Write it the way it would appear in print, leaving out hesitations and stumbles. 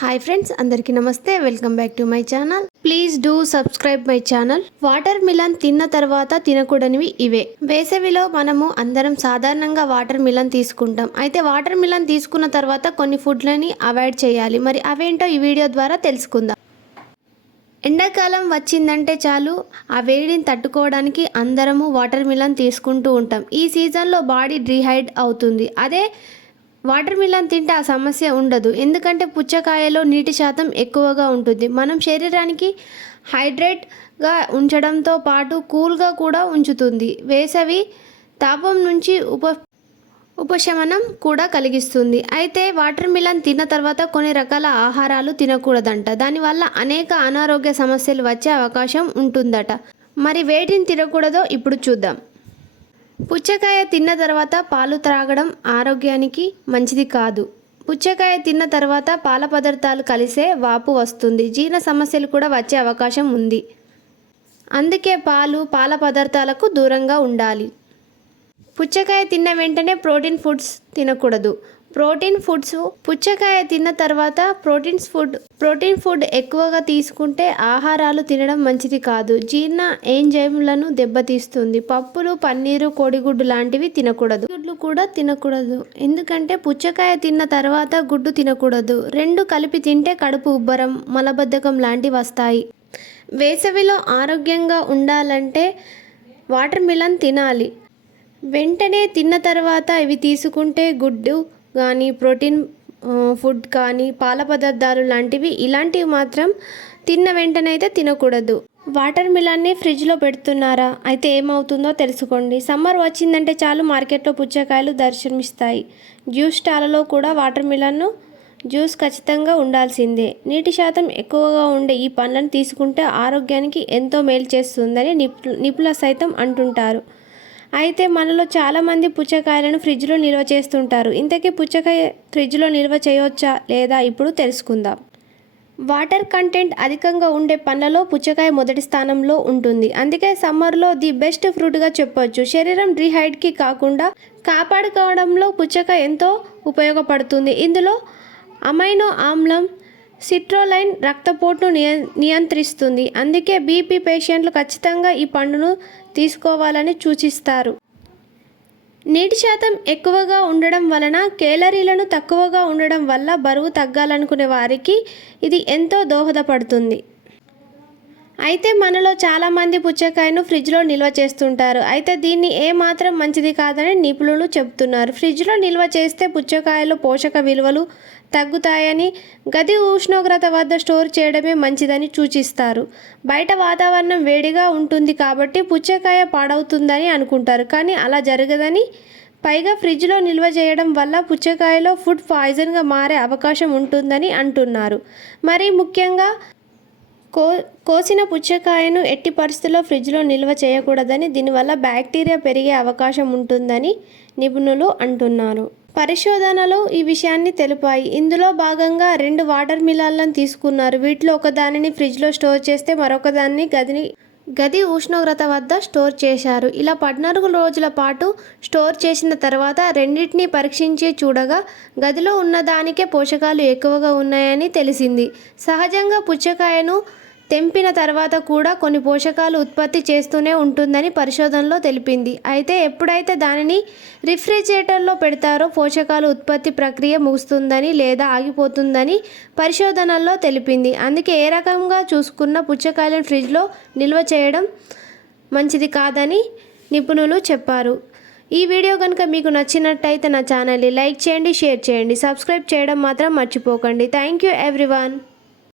Hi friends, అందరికీ నమస్తే. Welcome back to my channel. Please do subscribe my channel. Water melon తిన్న తర్వాత తినకూడనివి ఇవే. వేసవిలో మనము అందరం సాధారణంగా వాటర్ మిలన్ తీసుకుంటాం. అయితే వాటర్ మిలన్ తీసుకున్న తర్వాత కొన్ని ఫుడ్లని అవాయిడ్ చేయాలి. మరి అవేంటో ఈ వీడియో ద్వారా తెలుసుకుందాం. ఎండాకాలం వచ్చిందంటే చాలు, ఆ వేడిని తట్టుకోవడానికి అందరము వాటర్ మిలన్ తీసుకుంటూ ఉంటాం. ఈ సీజన్లో బాడీ డిహైడ్రేట్ అవుతుంది. అదే వాటర్ మిలన్ తింటే ఆ సమస్య ఉండదు. ఎందుకంటే పుచ్చకాయలో నీటి శాతం ఎక్కువగా ఉంటుంది. మనం శరీరానికి హైడ్రేట్గా ఉంచడంతో పాటు కూల్గా కూడా ఉంచుతుంది. వేసవి తాపం నుంచి ఉపశమనం కూడా కలిగిస్తుంది. అయితే వాటర్ మిలన్ తిన్న తర్వాత కొన్ని రకాల ఆహారాలు తినకూడదంట. దానివల్ల అనేక అనారోగ్య సమస్యలు వచ్చే అవకాశం ఉంటుందట. మరి వేటిని తినకూడదో ఇప్పుడు చూద్దాం. పుచ్చకాయ తిన్న తర్వాత పాలు త్రాగడం ఆరోగ్యానికి మంచిది కాదు. పుచ్చకాయ తిన్న తర్వాత పాల పదార్థాలు కలిసే వాపు వస్తుంది. జీర్ణ సమస్యలు కూడా వచ్చే అవకాశం ఉంది. అందుకే పాల పదార్థాలకు దూరంగా ఉండాలి. పుచ్చకాయ తిన్న వెంటనే ప్రోటీన్ ఫుడ్స్ తినకూడదు. పుచ్చకాయ తిన్న తర్వాత ప్రోటీన్ ఫుడ్ ఎక్కువగా తీసుకుంటే ఆహారాలు తినడం మంచిది కాదు. జీర్ణ ఎంజైమ్లను దెబ్బతీస్తుంది. పప్పులు, పన్నీరు, కోడిగుడ్డు లాంటివి తినకూడదు. గుడ్లు కూడా తినకూడదు. ఎందుకంటే పుచ్చకాయ తిన్న తర్వాత గుడ్డు తినకూడదు. రెండు కలిపి తింటే కడుపు ఉబ్బరం, మలబద్ధకం లాంటివి వస్తాయి. వేసవిలో ఆరోగ్యంగా ఉండాలంటే వాటర్ మిలన్ తినాలి. వెంటనే తిన్న తర్వాత ఇవి తీసుకుంటే గుడ్డు కానీ, ప్రోటీన్ ఫుడ్ కానీ, పాల పదార్థాలు లాంటివి ఇలాంటివి మాత్రం తిన్న వెంటనే అయితే తినకూడదు. వాటర్ మిలన్ని ఫ్రిడ్జ్లో పెడుతున్నారా? అయితే ఏమవుతుందో తెలుసుకోండి. సమ్మర్ వచ్చిందంటే చాలు మార్కెట్లో పుచ్చకాయలు దర్శనమిస్తాయి. జ్యూస్ స్టాల్లో కూడా వాటర్ మిలన్ జ్యూస్ ఖచ్చితంగా ఉండాల్సిందే. నీటి శాతం ఎక్కువగా ఉండే ఈ పండ్లను తీసుకుంటే ఆరోగ్యానికి ఎంతో మేలు చేస్తుందని నిపుణులు సైతం అంటుంటారు. అయితే మనలో చాలామంది పుచ్చకాయలను ఫ్రిడ్జ్లో నిల్వ చేస్తుంటారు. ఇంతకీ పుచ్చకాయ ఫ్రిడ్జ్లో నిల్వ చేయవచ్చా లేదా ఇప్పుడు తెలుసుకుందాం. వాటర్ కంటెంట్ అధికంగా ఉండే పండ్లలో పుచ్చకాయ మొదటి స్థానంలో ఉంటుంది. అందుకే సమ్మర్లో ది బెస్ట్ ఫ్రూట్గా చెప్పొచ్చు. శరీరం డిహైడ్రేట్కి కాకుండా కాపాడుకోవడంలో పుచ్చకాయ ఎంతో ఉపయోగపడుతుంది. ఇందులో అమైనో ఆమ్లం సిట్రోలైన్ రక్తపోటును నియంత్రిస్తుంది. అందుకే బీపీ పేషెంట్లు ఖచ్చితంగా ఈ పండును తీసుకోవాలని సూచిస్తారు. నీటి శాతం ఎక్కువగా ఉండడం వలన, కేలరీలను తక్కువగా ఉండడం వల్ల బరువు తగ్గాలనుకునే వారికి ఇది ఎంతో దోహదపడుతుంది. అయితే మనలో చాలామంది పుచ్చకాయను ఫ్రిడ్జ్లో నిల్వ చేస్తుంటారు. అయితే దీన్ని ఏమాత్రం మంచిది కాదని నిపుణులు చెబుతున్నారు. ఫ్రిడ్జ్లో నిల్వ చేస్తే పుచ్చకాయలో పోషక విలువలు తగ్గుతాయని, గది ఉష్ణోగ్రత వద్ద స్టోర్ చేయడమే మంచిదని సూచిస్తారు. బయట వాతావరణం వేడిగా ఉంటుంది కాబట్టి పుచ్చకాయ పాడవుతుందని అనుకుంటారు. కానీ అలా జరగదని, పైగా ఫ్రిడ్జ్లో నిల్వ చేయడం వల్ల పుచ్చకాయలో ఫుడ్ పాయిజన్గా మారే అవకాశం ఉంటుందని అంటున్నారు. మరి ముఖ్యంగా కోసిన పుచ్చకాయను ఎట్టి పరిస్థితుల్లో ఫ్రిడ్జ్లో నిల్వ చేయకూడదని, దీనివల్ల బ్యాక్టీరియా పెరిగే అవకాశం ఉంటుందని నిపుణులు అంటున్నారు. పరిశోధనలు ఈ విషయాన్ని తెలిపాయి. ఇందులో భాగంగా 2 వాటర్ మిలన్లను తీసుకున్నారు. వీటిలో ఒకదానిని ఫ్రిడ్జ్లో స్టోర్ చేస్తే మరొకదాన్ని గది ఉష్ణోగ్రత వద్ద స్టోర్ చేశారు. ఇలా 14 రోజుల పాటు స్టోర్ చేసిన తర్వాత రెండింటిని పరీక్షించి చూడగా గదిలో ఉన్నదానికే పోషకాలు ఎక్కువగా ఉన్నాయని తెలిసింది. సహజంగా పుచ్చకాయను తెంపిన తర్వాత కూడా కొన్ని పోషకాలు ఉత్పత్తి చేస్తూనే ఉంటుందని పరిశోధనలో తెలిపింది. అయితే ఎప్పుడైతే దానిని రిఫ్రిజిరేటర్లో పెడతారో పోషకాలు ఉత్పత్తి ప్రక్రియ ముగుస్తుందని లేదా ఆగిపోతుందని పరిశోధనల్లో తెలిపింది. అందుకే ఏ రకంగా చూసుకున్న పుచ్చకాయలను ఫ్రిడ్జ్లో నిల్వ చేయడం మంచిది కాదని నిపుణులు చెప్పారు. ఈ వీడియో కనుక మీకు నచ్చినట్టయితే నా ఛానల్ని లైక్ చేయండి, షేర్ చేయండి, సబ్స్క్రైబ్ చేయడం మాత్రం మర్చిపోకండి. Thank you everyone.